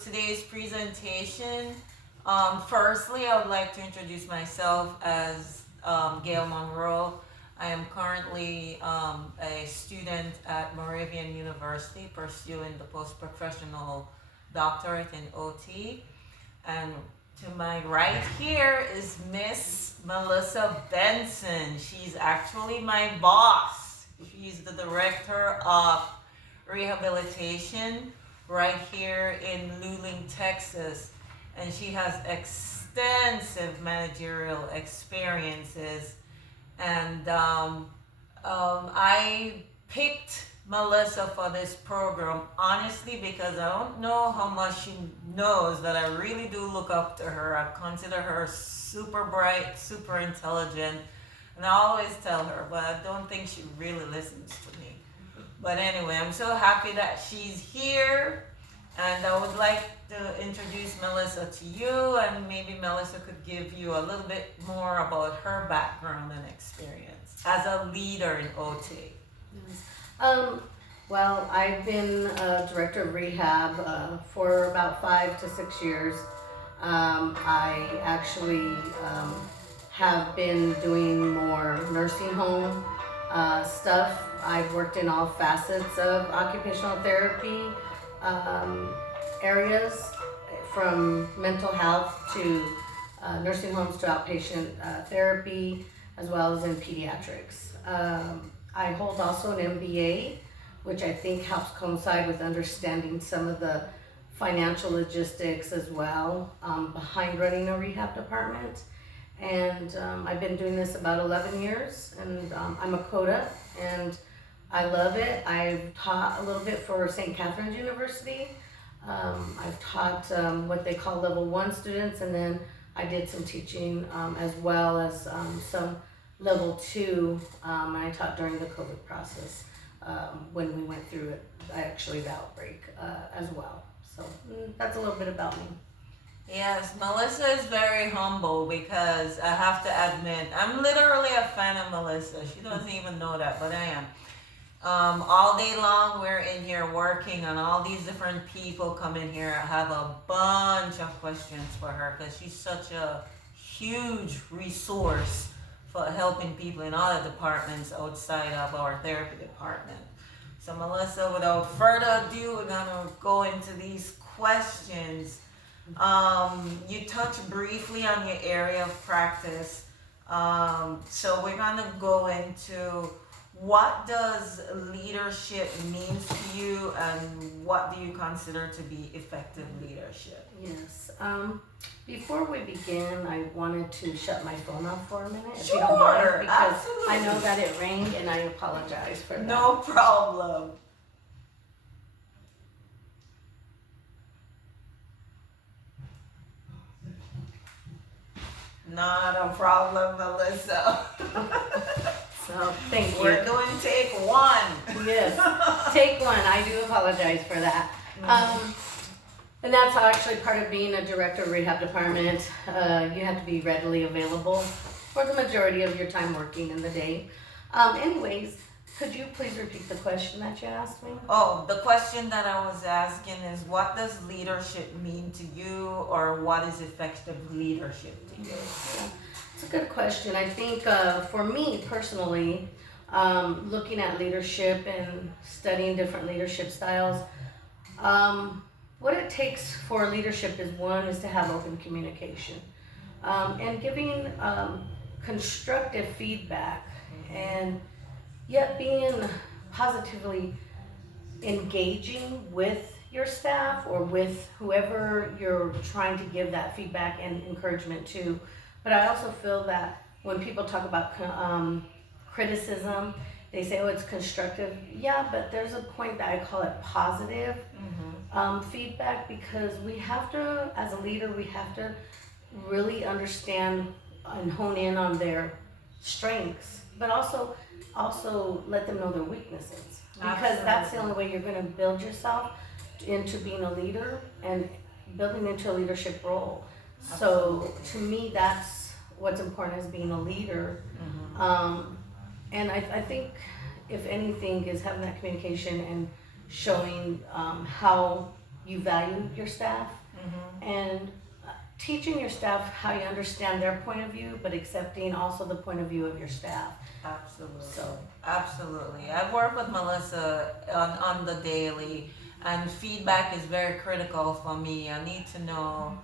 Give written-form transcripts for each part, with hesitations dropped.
today's presentation. Firstly, I would like to introduce myself as Gail Monroe. I am currently a student at Moravian University pursuing the post-professional doctorate in OT. And to my right here is Miss Melissa Benson. She's actually my boss. She's the director of rehabilitation right here in Luling, Texas. And she has extensive managerial experiences. And I picked Melissa for this program honestly because I don't know how much she knows that I really do look up to her. I consider her super bright, super intelligent, and I always tell her, but I don't think she really listens to me. But anyway, I'm so happy that she's here, and I would like to introduce Melissa to you, and maybe Melissa could give you a little bit more about her background and experience as a leader in OT. Well, I've been director of rehab for about 5 to 6 years. I actually have been doing more nursing home stuff. I've worked in all facets of occupational therapy areas, from mental health to nursing homes to outpatient therapy, as well as in pediatrics. I hold also an MBA, which I think helps coincide with understanding some of the financial logistics as well behind running a rehab department. And I've been doing this about 11 years, and I'm a CODA, and I love it. I've taught a little bit for St. Catherine's University. I've taught what they call level 1 students, and then I did some teaching as well as some level 2, and I taught during the COVID process when we went through it, actually the outbreak as well. So that's a little bit about me. Yes, Melissa is very humble because I have to admit, I'm literally a fan of Melissa. She doesn't even know that, but I am. All day long, we're in here working on all these different people come in here. I have a bunch of questions for her because she's such a huge resource for helping people in other departments outside of our therapy department. So Melissa, without further ado, we're gonna go into these questions. You touched briefly on your area of practice. So we're gonna go into what does leadership mean to you, and what do you consider to be effective leadership? Yes. Before we begin, I wanted to shut my phone off for a minute, if Sure, you don't mind, because absolutely. I know that it rang, and I apologize for that. No problem. Not a problem, Melissa. So, thank you. We're doing take one. Yes, take one. I do apologize for that. And that's actually part of being a director of rehab department. You have to be readily available for the majority of your time working in the day. Anyways, could you please repeat the question that you asked me? Oh, the question that I was asking is, what does leadership mean to you, or what is effective leadership to you? Yeah, it's a good question. I think for me personally, looking at leadership and studying different leadership styles, what it takes for leadership is, one, is to have open communication and giving constructive feedback, and yet being positively engaging with your staff or with whoever you're trying to give that feedback and encouragement to. But I also feel that when people talk about criticism, they say, oh, it's constructive. Yeah, but there's a point that I call it positive feedback, because we have to, as a leader, we have to really understand and hone in on their strengths, but also let them know their weaknesses, because that's the only way you're going to build yourself into being a leader and building into a leadership role. So to me, that's what's important as being a leader. And I think if anything is having that communication and showing how you value your staff, and teaching your staff how you understand their point of view, but accepting also the point of view of your staff. Absolutely. So Absolutely. I work with Melissa on the daily, and feedback is very critical for me. I need to know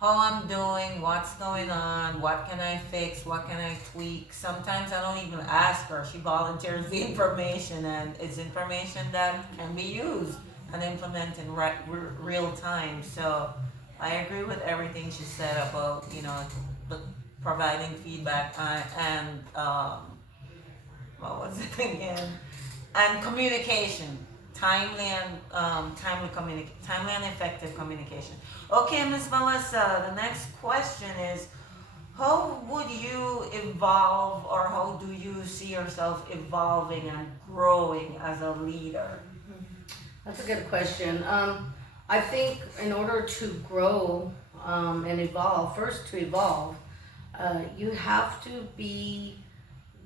how I'm doing, what's going on, what can I fix, what can I tweak. Sometimes I don't even ask her. She volunteers the information, and it's information that can be used and implemented in real time. So I agree with everything she said about, the providing feedback and what was it again? And communication, timely and effective communication. Okay, Miss Melissa, the next question is, how would you evolve, or how do you see yourself evolving and growing as a leader? that's a good question. I think in order to grow and evolve, first to evolve, you have to be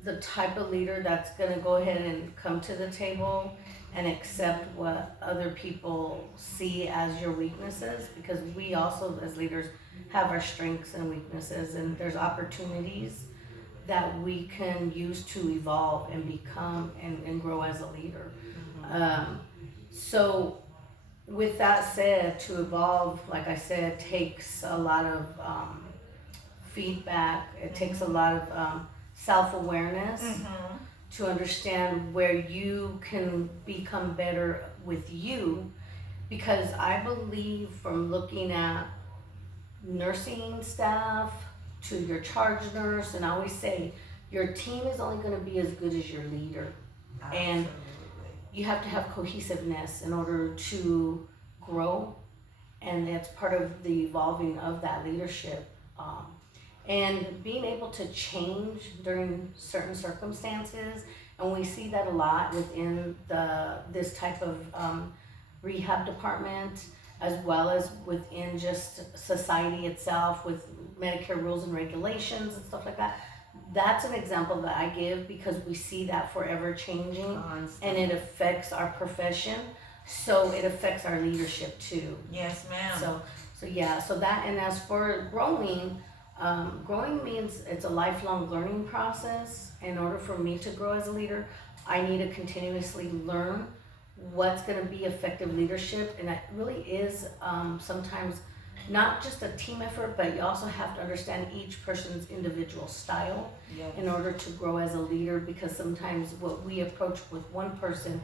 the type of leader that's going to go ahead and come to the table and accept what other people see as your weaknesses, because we also as leaders have our strengths and weaknesses, and there's opportunities that we can use to evolve and become and grow as a leader. So with that said, to evolve, like I said, takes a lot of feedback. It takes a lot of self-awareness to understand where you can become better with you, because I believe from looking at nursing staff to your charge nurse, and I always say your team is only going to be as good as your leader. And you have to have cohesiveness in order to grow, and that's part of the evolving of that leadership. And being able to change during certain circumstances, and we see that a lot within this type of rehab department, as well as within just society itself with Medicare rules and regulations and stuff like that. That's an example that I give because we see that forever changing, and it affects our profession, so it affects our leadership too. Yes, ma'am. So that, and as for growing, growing means it's a lifelong learning process. In order for me to grow as a leader, I need to continuously learn what's going to be effective leadership, and that really is sometimes not just a team effort, but you also have to understand each person's individual style in order to grow as a leader, because sometimes what we approach with one person,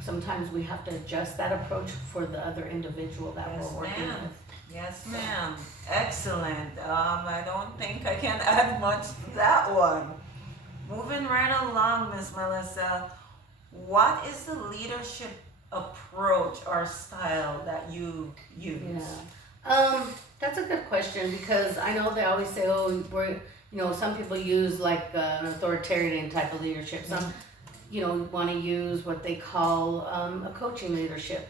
sometimes we have to adjust that approach for the other individual that we're working with. Yes, ma'am. Excellent. I don't think I can add much to that one. Moving right along, Miss Melissa, what is the leadership approach or style that you use? That's a good question, because I know they always say, oh, some people use like an authoritarian type of leadership. Some, want to use what they call a coaching leadership.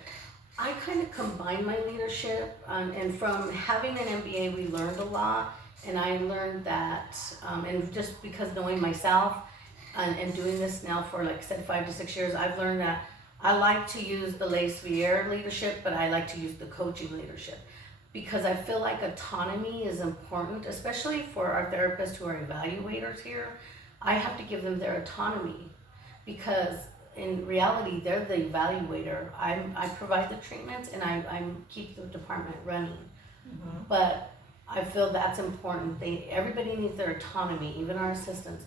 I kind of combine my leadership, and from having an MBA, we learned a lot, and I learned that, and just because knowing myself and doing this now for, like I said, 5 to 6 years, I've learned that I like to use the laissez-faire leadership, but I like to use the coaching leadership, because I feel like autonomy is important, especially for our therapists who are evaluators here. I have to give them their autonomy, because in reality, they're the evaluator. I provide the treatments, and I keep the department running. But I feel that's important. Everybody needs their autonomy, even our assistants.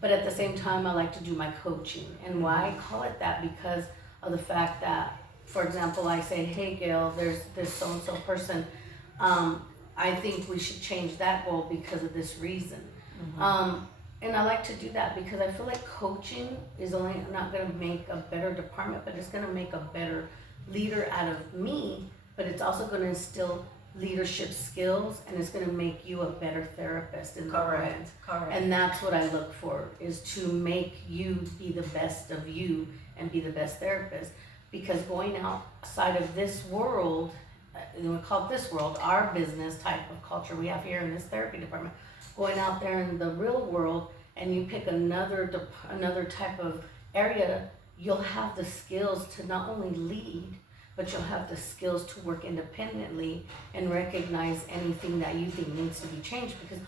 But at the same time, I like to do my coaching. And why I call it that, because of the fact that, for example, I say, hey, Gail, there's this so-and-so person. I think we should change that goal because of this reason. And I like to do that because I feel like coaching is only not going to make a better department, but it's going to make a better leader out of me, but it's also going to instill leadership skills, and it's going to make you a better therapist in the end. Correct. And that's what I look for, is to make you be the best of you and be the best therapist. Because going outside of this world, we call it this world, our business type of culture we have here in this therapy department, going out there in the real world, and you pick another type of area, you'll have the skills to not only lead, but you'll have the skills to work independently and recognize anything that you think needs to be changed, because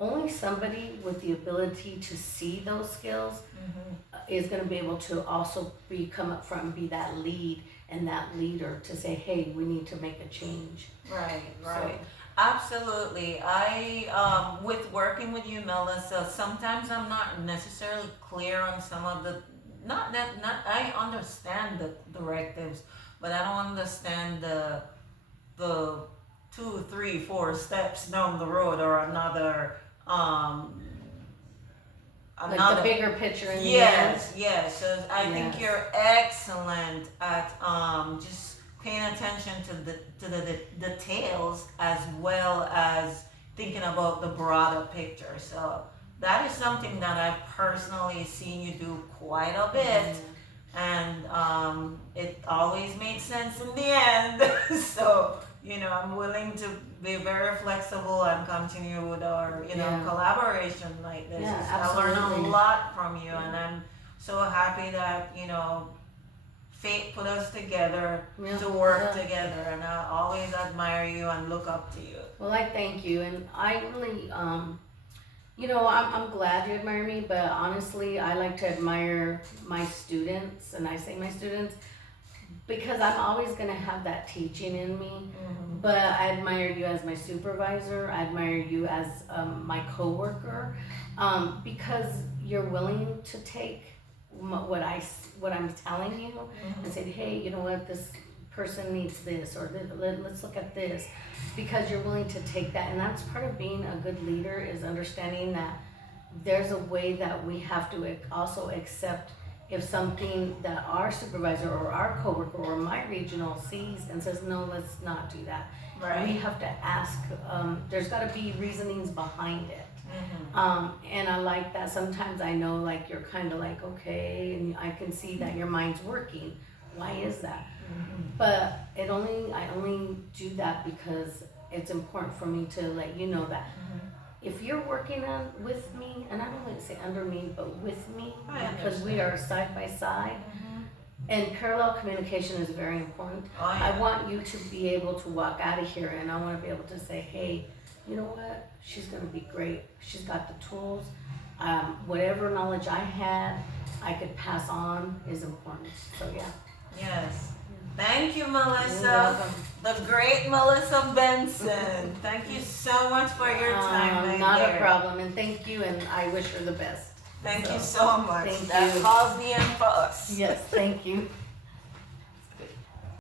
only somebody with the ability to see those skills is going to be able to also come up front and be that lead and that leader to say, hey, we need to make a change. Right, So- right. Absolutely. With working with you, Melissa, sometimes I'm not necessarily clear on some of the, I understand the directives, but I don't understand the 2, 3, 4 steps down the road, or Like the bigger picture in the end. Yes. So I think Yes. you're excellent at just paying attention to the details, as well as thinking about the broader picture. So that is something that I've personally seen you do quite a bit, and it always makes sense in the end. So I'm willing to be very flexible and continue with our Yeah. collaboration like this. Yeah, I learn a absolutely. lot from you, and I'm so happy that fate put us together Yeah, to work yeah. together, and I always admire you and look up to you. Well, I thank you, and I really, I'm glad you admire me, but honestly, I like to admire my students, and I say my students because I'm always gonna have that teaching in me. But I admire you as my supervisor. I admire you as my coworker, because you're willing to take what I'm telling you and say, hey, you know what, this person needs this, or let's look at this, because you're willing to take that. And that's part of being a good leader, is understanding that there's a way that we have to also accept if something that our supervisor or our coworker or my regional sees and says, no, let's not do that. Right. We have to ask, there's gotta be reasonings behind it. And I like that. Sometimes I know, like, you're kind of like, okay, and I can see that your mind's working. Why is that? But I only do that because it's important for me to let you know that if you're working with me, and I don't want to say under me, but with me, I because we are side by side, and parallel communication is very important. Oh, yeah. I want you to be able to walk out of here, and I want to be able to say, hey, you know what? She's going to be great. She's got the tools. Whatever knowledge I had, I could pass on is important. So, yeah. Yes. Thank you, You're Melissa. welcome. The great Melissa Benson. Thank you so much for your time, my Not dear. a problem, and thank you, and I wish her the best. Thank you so much. Thank that you. calls the end for us. Yes, thank you.